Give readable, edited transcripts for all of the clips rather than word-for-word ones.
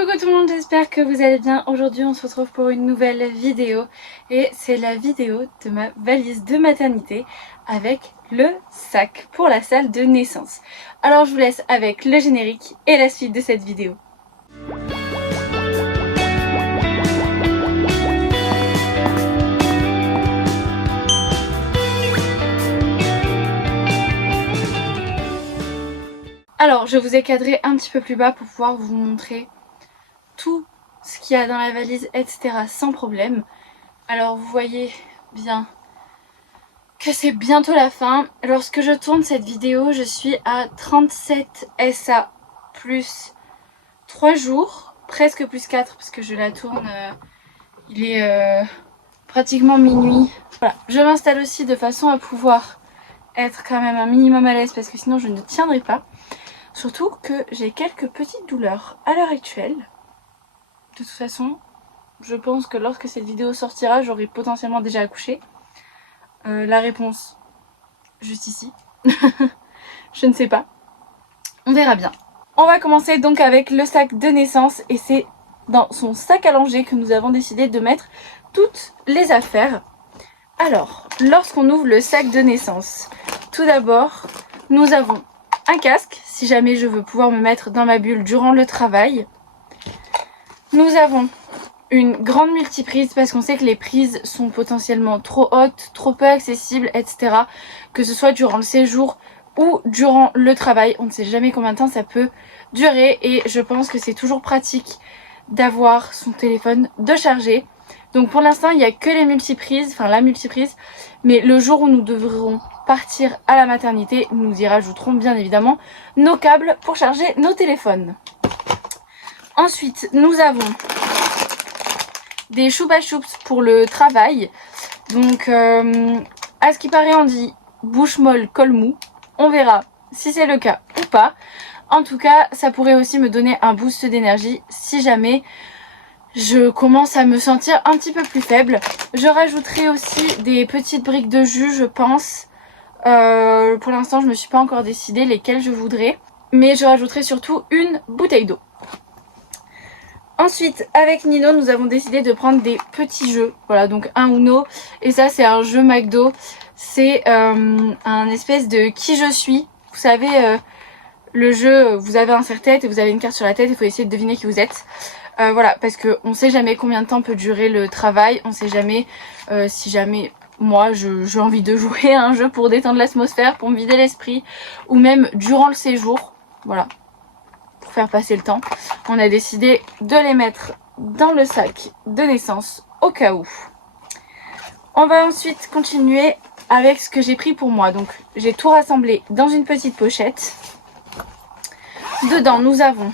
Coucou tout le monde, j'espère que vous allez bien. Aujourd'hui on se retrouve pour une nouvelle vidéo et c'est la vidéo de ma valise de maternité avec le sac pour la salle de naissance. Alors je vous laisse avec le générique et la suite de cette vidéo. Alors je vous ai cadré un petit peu plus bas pour pouvoir vous montrer tout ce qu'il y a dans la valise, etc. sans problème. Alors vous voyez bien que c'est bientôt la fin. Lorsque je tourne cette vidéo, je suis à 37 SA plus 3 jours, presque plus 4 parce que je la tourne, il est pratiquement minuit. Voilà, je m'installe aussi de façon à pouvoir être quand même un minimum à l'aise parce que sinon je ne tiendrai pas. Surtout que j'ai quelques petites douleurs à l'heure actuelle. De toute façon, je pense que lorsque cette vidéo sortira, j'aurai potentiellement déjà accouché. La réponse, juste ici. Je ne sais pas. On verra bien. On va commencer donc avec le sac de naissance. Et c'est dans son sac à langer que nous avons décidé de mettre toutes les affaires. Alors, lorsqu'on ouvre le sac de naissance, tout d'abord, nous avons un casque, si jamais je veux pouvoir me mettre dans ma bulle durant le travail. Nous avons une grande multiprise parce qu'on sait que les prises sont potentiellement trop hautes, trop peu accessibles, etc. Que ce soit durant le séjour ou durant le travail. On ne sait jamais combien de temps ça peut durer et je pense que c'est toujours pratique d'avoir son téléphone de charger. Donc pour l'instant il n'y a que les multiprises, enfin la multiprise. Mais le jour où nous devrons partir à la maternité, nous y rajouterons bien évidemment nos câbles pour charger nos téléphones. Ensuite, nous avons des choupa choups pour le travail. Donc, à ce qui paraît, on dit bouche molle, col mou. On verra si c'est le cas ou pas. En tout cas, ça pourrait aussi me donner un boost d'énergie si jamais je commence à me sentir un petit peu plus faible. Je rajouterai aussi des petites briques de jus, je pense. Pour l'instant, je ne me suis pas encore décidée lesquelles je voudrais. Mais je rajouterai surtout une bouteille d'eau. Ensuite, avec Nino, nous avons décidé de prendre des petits jeux. Voilà, donc un Uno. Et ça, c'est un jeu McDo. C'est un espèce de qui je suis. Vous savez, le jeu, vous avez un serre-tête et vous avez une carte sur la tête. Il faut essayer de deviner qui vous êtes. Voilà, parce qu'on sait jamais combien de temps peut durer le travail. On sait jamais si jamais moi, j'ai envie de jouer à un jeu pour détendre l'atmosphère, pour me vider l'esprit. Ou même durant le séjour. Voilà. Faire passer le temps, on a décidé de les mettre dans le sac de naissance au cas où. On va ensuite continuer avec ce que j'ai pris pour moi. Donc j'ai tout rassemblé dans une petite pochette. Dedans nous avons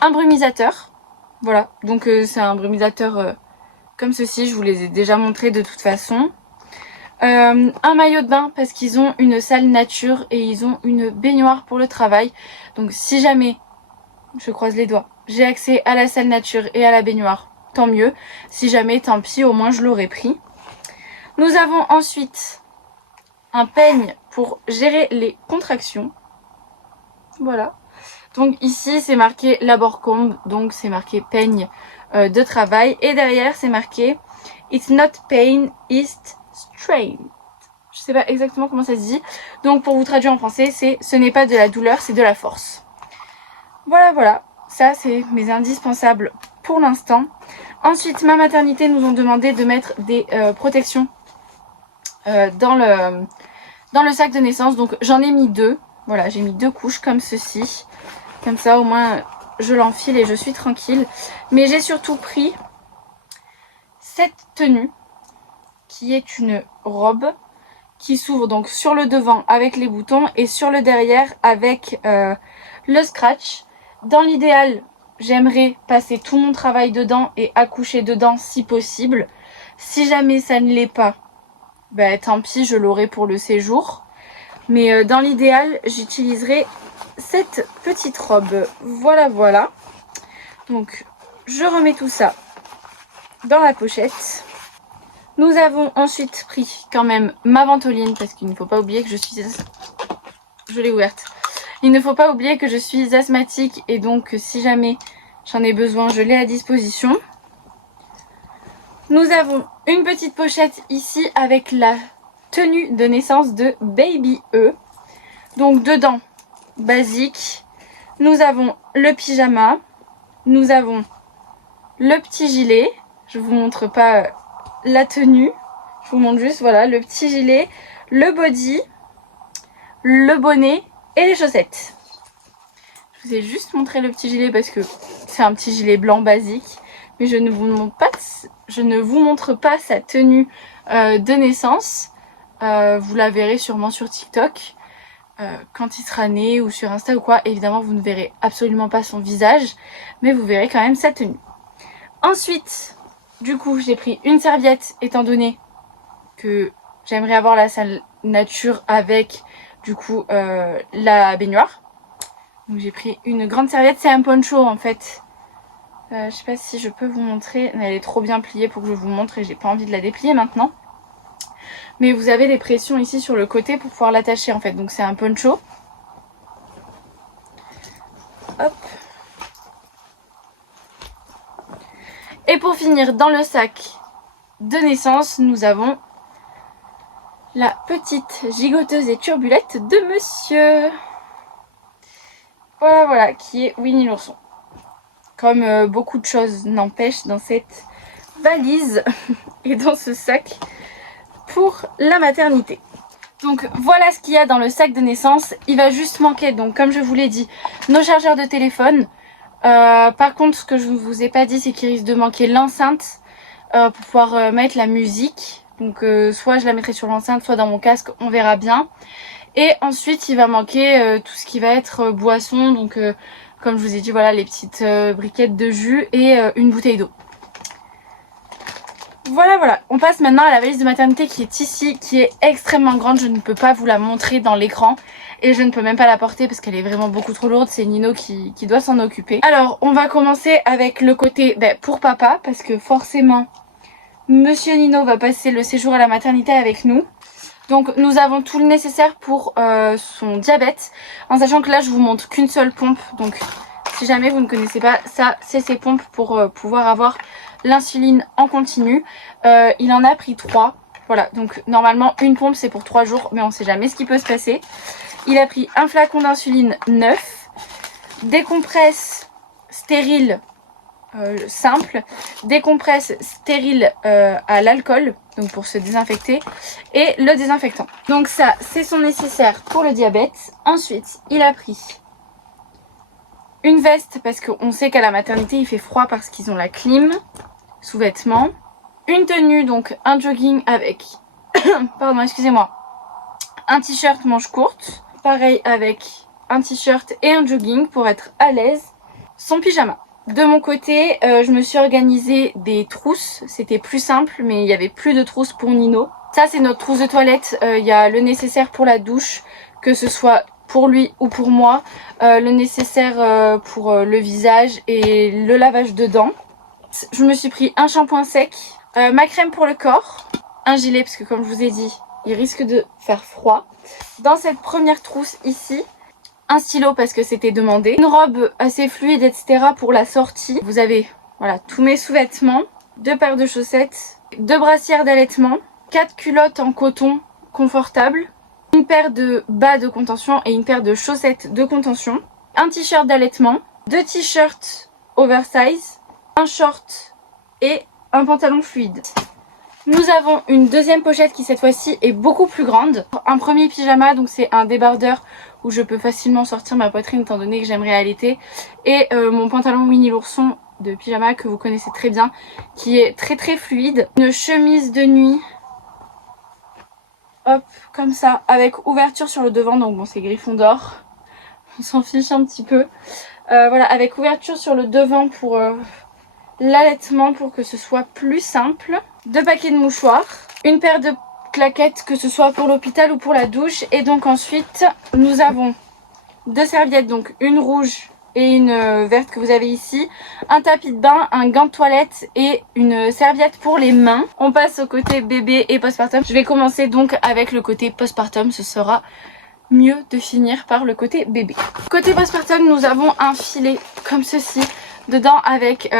un brumisateur. Voilà, donc c'est un brumisateur comme ceci, je vous les ai déjà montrés de toute façon. Un maillot de bain parce qu'ils ont une salle nature et ils ont une baignoire pour le travail. Donc si jamais, je croise les doigts, j'ai accès à la salle nature et à la baignoire, tant mieux. Si jamais, tant pis, au moins je l'aurais pris. Nous avons ensuite un peigne pour gérer les contractions. Voilà. Donc ici c'est marqué Laborcombe, donc c'est marqué peigne de travail. Et derrière c'est marqué It's not pain, it's strength. Je sais pas exactement comment ça se dit. Donc pour vous traduire en français, c'est ce n'est pas de la douleur, c'est de la force. Voilà, voilà. Ça, c'est mes indispensables pour l'instant. Ensuite, ma maternité nous ont demandé de mettre des protections dans le sac de naissance. Donc j'en ai mis 2. Voilà, j'ai mis 2 couches comme ceci. Comme ça, au moins, je l'enfile et je suis tranquille. Mais j'ai surtout pris cette tenue qui est une robe qui s'ouvre donc sur le devant avec les boutons et sur le derrière avec le scratch. Dans l'idéal, j'aimerais passer tout mon travail dedans et accoucher dedans si possible. Si jamais ça ne l'est pas, ben, tant pis, je l'aurai pour le séjour. Mais dans l'idéal, j'utiliserai cette petite robe. Voilà, voilà. Donc, je remets tout ça dans la pochette. Nous avons ensuite pris quand même ma ventoline parce qu'il ne faut pas oublier que je l'ai ouverte. Il ne faut pas oublier que je suis asthmatique et donc si jamais j'en ai besoin, je l'ai à disposition. Nous avons une petite pochette ici avec la tenue de naissance de Baby E. Donc dedans, basique. Nous avons le pyjama. Nous avons le petit gilet. Je vous montre pas la tenue. Je vous montre juste voilà le petit gilet, le body, le bonnet et les chaussettes. Je vous ai juste montré le petit gilet parce que c'est un petit gilet blanc basique. Mais je ne vous montre pas sa tenue de naissance. Vous la verrez sûrement sur TikTok quand il sera né ou sur Insta ou quoi. Évidemment, vous ne verrez absolument pas son visage, mais vous verrez quand même sa tenue. Ensuite, du coup, j'ai pris une serviette étant donné que j'aimerais avoir la salle nature avec du coup la baignoire. Donc j'ai pris une grande serviette, c'est un poncho en fait. Je sais pas si je peux vous montrer, elle est trop bien pliée pour que je vous montre et j'ai pas envie de la déplier maintenant. Mais vous avez des pressions ici sur le côté pour pouvoir l'attacher en fait, donc c'est un poncho. Hop. Et pour finir, dans le sac de naissance, nous avons la petite gigoteuse et turbulette de monsieur. Voilà, qui est Winnie l'ourson. Comme beaucoup de choses n'empêchent dans cette valise et dans ce sac pour la maternité. Donc voilà ce qu'il y a dans le sac de naissance. Il va juste manquer, donc comme je vous l'ai dit, nos chargeurs de téléphone. Par contre, ce que je ne vous ai pas dit, c'est qu'il risque de manquer l'enceinte pour pouvoir mettre la musique. Donc soit je la mettrai sur l'enceinte, soit dans mon casque, on verra bien. Et ensuite, il va manquer tout ce qui va être boisson, donc comme je vous ai dit, voilà les petites briquettes de jus et une bouteille d'eau. Voilà, on passe maintenant à la valise de maternité qui est ici, qui est extrêmement grande. Je ne peux pas vous la montrer dans l'écran et je ne peux même pas la porter parce qu'elle est vraiment beaucoup trop lourde. C'est Nino qui doit s'en occuper. Alors, on va commencer avec le côté pour papa parce que forcément, Monsieur Nino va passer le séjour à la maternité avec nous. Donc nous avons tout le nécessaire pour son diabète, en sachant que là je vous montre qu'une seule pompe. Donc si jamais vous ne connaissez pas, ça c'est ses pompes pour pouvoir avoir l'insuline en continu. Il en a pris 3. Voilà, donc normalement une pompe c'est pour 3 jours, mais on ne sait jamais ce qui peut se passer. Il a pris un flacon d'insuline neuf, des compresses stériles simple, des compresses stériles à l'alcool, donc pour se désinfecter, et le désinfectant. Donc ça, c'est son nécessaire pour le diabète. Ensuite, il a pris une veste, parce qu'on sait qu'à la maternité, il fait froid parce qu'ils ont la clim, sous-vêtements. Une tenue, donc un jogging avec, pardon, excusez-moi, un t-shirt manche courte. Pareil avec un t-shirt et un jogging pour être à l'aise. Son pyjama. De mon côté, je me suis organisé des trousses. C'était plus simple, mais il n'y avait plus de trousses pour Nino. Ça, c'est notre trousse de toilette. Il y a le nécessaire pour la douche, que ce soit pour lui ou pour moi. Le nécessaire pour le visage et le lavage de dents. Je me suis pris un shampoing sec, ma crème pour le corps, un gilet, parce que comme je vous ai dit, il risque de faire froid. Dans cette première trousse ici, un stylo parce que c'était demandé, une robe assez fluide etc. pour la sortie. Vous avez voilà tous mes sous-vêtements, 2 paires de chaussettes, 2 brassières d'allaitement, 4 culottes en coton confortables, une paire de bas de contention et une paire de chaussettes de contention, un t-shirt d'allaitement, 2 t-shirts oversize, un short et un pantalon fluide. Nous avons une deuxième pochette qui cette fois-ci est beaucoup plus grande. Un premier pyjama, donc c'est un débardeur où je peux facilement sortir ma poitrine étant donné que j'aimerais allaiter. Et mon pantalon Winnie l'ourson de pyjama que vous connaissez très bien, qui est très très fluide. Une chemise de nuit, hop, comme ça, avec ouverture sur le devant, donc bon c'est griffon d'or, on s'en fiche un petit peu. Voilà, avec ouverture sur le devant pour l'allaitement pour que ce soit plus simple. 2 paquets de mouchoirs, une paire de claquettes que ce soit pour l'hôpital ou pour la douche. Et donc ensuite nous avons 2 serviettes, donc une rouge et une verte que vous avez ici, un tapis de bain, un gant de toilette et une serviette pour les mains. On passe au côté bébé et postpartum. Je vais commencer donc avec le côté postpartum, ce sera mieux de finir par le côté bébé. Côté postpartum, nous avons un filet comme ceci dedans avec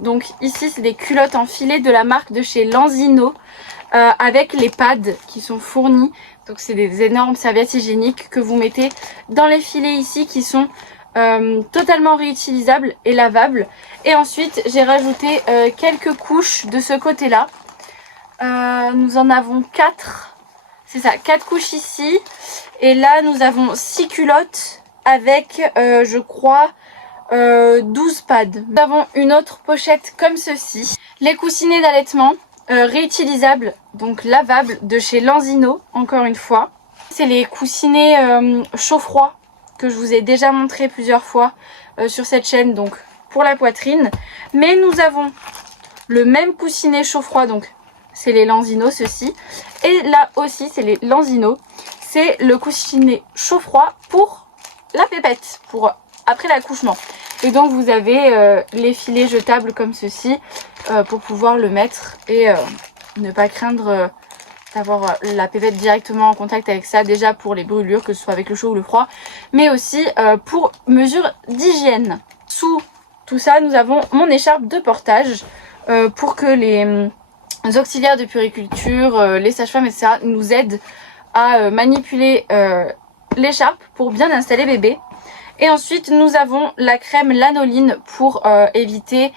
donc ici c'est des culottes en filet de la marque de chez Lanzino avec les pads qui sont fournis. Donc c'est des énormes serviettes hygiéniques que vous mettez dans les filets ici qui sont totalement réutilisables et lavables. Et ensuite j'ai rajouté quelques couches de ce côté là. Nous en avons 4. C'est ça, 4 couches ici. Et là, nous avons 6 culottes avec, je crois, 12 pads. Nous avons une autre pochette comme ceci. Les coussinets d'allaitement, réutilisables, donc lavables, de chez Lanzino, encore une fois. C'est les coussinets chaud-froid que je vous ai déjà montré plusieurs fois sur cette chaîne, donc pour la poitrine. Mais nous avons le même coussinet chaud-froid, donc c'est les Lanzino ceci. Et là aussi c'est les Lanzino. C'est le coussinet chaud-froid pour la pépette, pour après l'accouchement. Et donc vous avez les filets jetables comme ceci pour pouvoir le mettre et ne pas craindre d'avoir la pépette directement en contact avec ça. Déjà pour les brûlures, que ce soit avec le chaud ou le froid, mais aussi pour mesure d'hygiène. Sous tout ça, nous avons mon écharpe de portage pour que les auxiliaires de puériculture, les sages-femmes, etc. nous aident à manipuler l'écharpe pour bien installer bébé. Et ensuite nous avons la crème lanoline pour éviter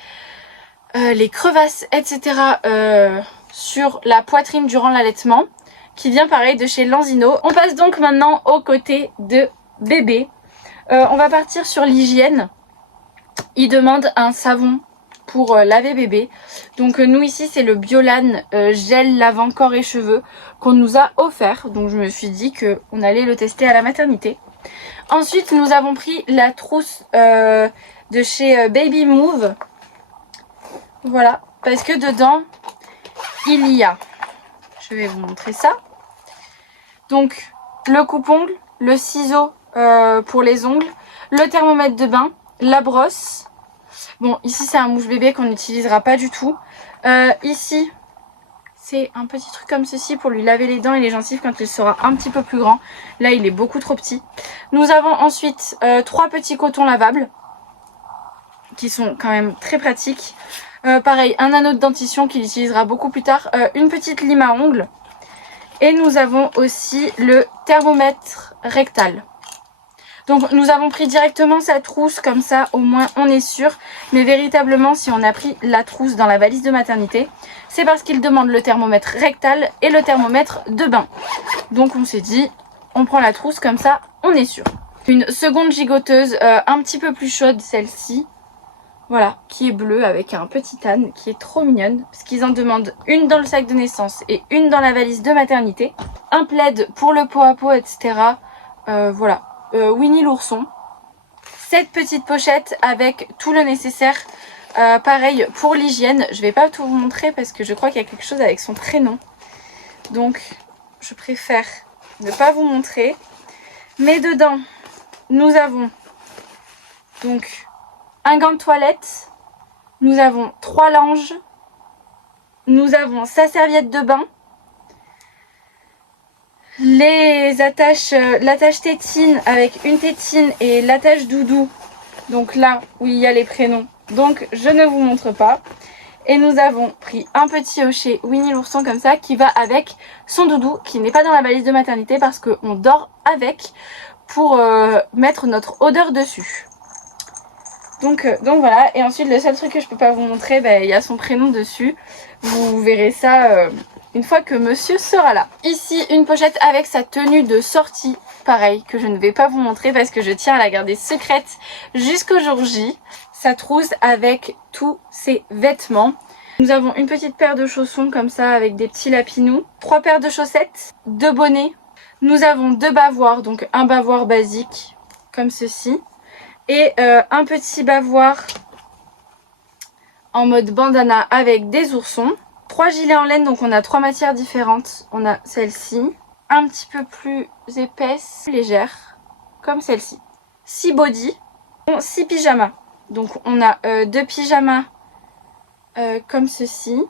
les crevasses, etc. Sur la poitrine durant l'allaitement, qui vient pareil de chez Lanzino. On passe donc maintenant au côté de bébé. On va partir sur l'hygiène. Il demande un savon pour laver bébé. Donc nous ici c'est le Biolan gel lavant corps et cheveux qu'on nous a offert. Donc je me suis dit qu'on allait le tester à la maternité. Ensuite nous avons pris la trousse de chez Baby Move. Voilà, parce que dedans il y a, je vais vous montrer ça. Donc le coupe-ongle, le ciseau pour les ongles, le thermomètre de bain, la brosse. Bon, ici c'est un mouche bébé qu'on n'utilisera pas du tout. Ici, c'est un petit truc comme ceci pour lui laver les dents et les gencives quand il sera un petit peu plus grand. Là, il est beaucoup trop petit. Nous avons ensuite 3 petits cotons lavables qui sont quand même très pratiques. Pareil, un anneau de dentition qu'il utilisera beaucoup plus tard. Une petite lime à ongles. Et nous avons aussi le thermomètre rectal. Donc nous avons pris directement sa trousse, comme ça au moins on est sûr. Mais véritablement si on a pris la trousse dans la valise de maternité, c'est parce qu'il demande le thermomètre rectal et le thermomètre de bain. Donc on s'est dit, on prend la trousse comme ça on est sûr. Une seconde gigoteuse un petit peu plus chaude, celle-ci. Voilà, qui est bleue avec un petit âne qui est trop mignonne. Parce qu'ils en demandent une dans le sac de naissance et une dans la valise de maternité. Un plaid pour le pot à pot, etc. Voilà. Winnie l'ourson. Cette petite pochette avec tout le nécessaire. Pareil pour l'hygiène. Je vais pas tout vous montrer parce que je crois qu'il y a quelque chose avec son prénom. Donc je préfère ne pas vous montrer. Mais dedans, nous avons donc un gant de toilette. Nous avons 3 langes. Nous avons sa serviette de bain. Les attaches, l'attache tétine avec une tétine et l'attache doudou. Donc là où il y a les prénoms. Donc je ne vous montre pas. Et nous avons pris un petit hochet Winnie l'ourson comme ça qui va avec son doudou qui n'est pas dans la valise de maternité parce qu'on dort avec pour mettre notre odeur dessus. Donc voilà. Et ensuite le seul truc que je peux pas vous montrer, il y a son prénom dessus. Vous verrez ça une fois que monsieur sera là. Ici une pochette avec sa tenue de sortie. Pareil, que je ne vais pas vous montrer parce que je tiens à la garder secrète jusqu'au jour J. Sa trousse avec tous ses vêtements. Nous avons une petite paire de chaussons comme ça avec des petits lapinous. 3 paires de chaussettes, 2 bonnets. Nous avons 2 bavoirs, donc un bavoir basique comme ceci. Et un petit bavoir en mode bandana avec des oursons. 3 gilets en laine, donc on a 3 matières différentes. On a celle-ci, un petit peu plus épaisse, plus légère, comme celle-ci. 6 bodys, 6 pyjamas. Donc on a 2 pyjamas comme ceci.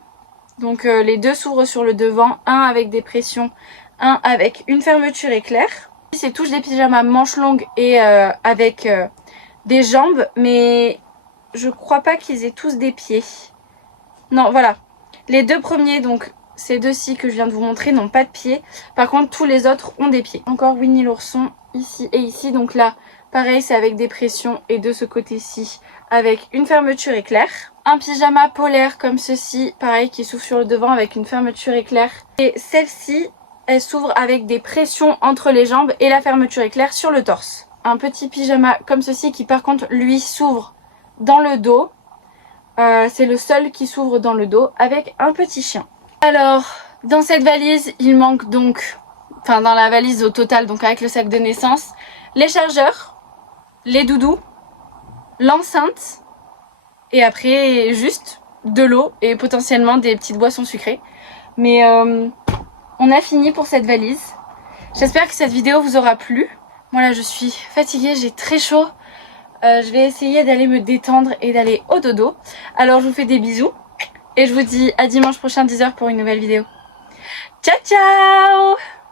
Donc les 2 s'ouvrent sur le devant, un avec des pressions, un avec une fermeture éclair. C'est tous des pyjamas manches longues et avec des jambes, mais je crois pas qu'ils aient tous des pieds. Non, voilà. Les deux premiers, donc ces deux-ci que je viens de vous montrer, n'ont pas de pieds. Par contre, tous les autres ont des pieds. Encore Winnie l'ourson ici et ici. Donc là, pareil, c'est avec des pressions. Et de ce côté-ci, avec une fermeture éclair. Un pyjama polaire comme ceci, pareil, qui s'ouvre sur le devant avec une fermeture éclair. Et celle-ci, elle s'ouvre avec des pressions entre les jambes et la fermeture éclair sur le torse. Un petit pyjama comme ceci qui par contre, lui, s'ouvre dans le dos. C'est le seul qui s'ouvre dans le dos avec un petit chien. Alors, dans cette valise, il manque donc, enfin dans la valise au total, donc avec le sac de naissance, les chargeurs, les doudous, l'enceinte et après juste de l'eau et potentiellement des petites boissons sucrées. Mais on a fini pour cette valise. J'espère que cette vidéo vous aura plu. Moi là je suis fatiguée, j'ai très chaud. Je vais essayer d'aller me détendre et d'aller au dodo. Alors je vous fais des bisous. Et je vous dis à dimanche prochain 10h pour une nouvelle vidéo. Ciao ciao!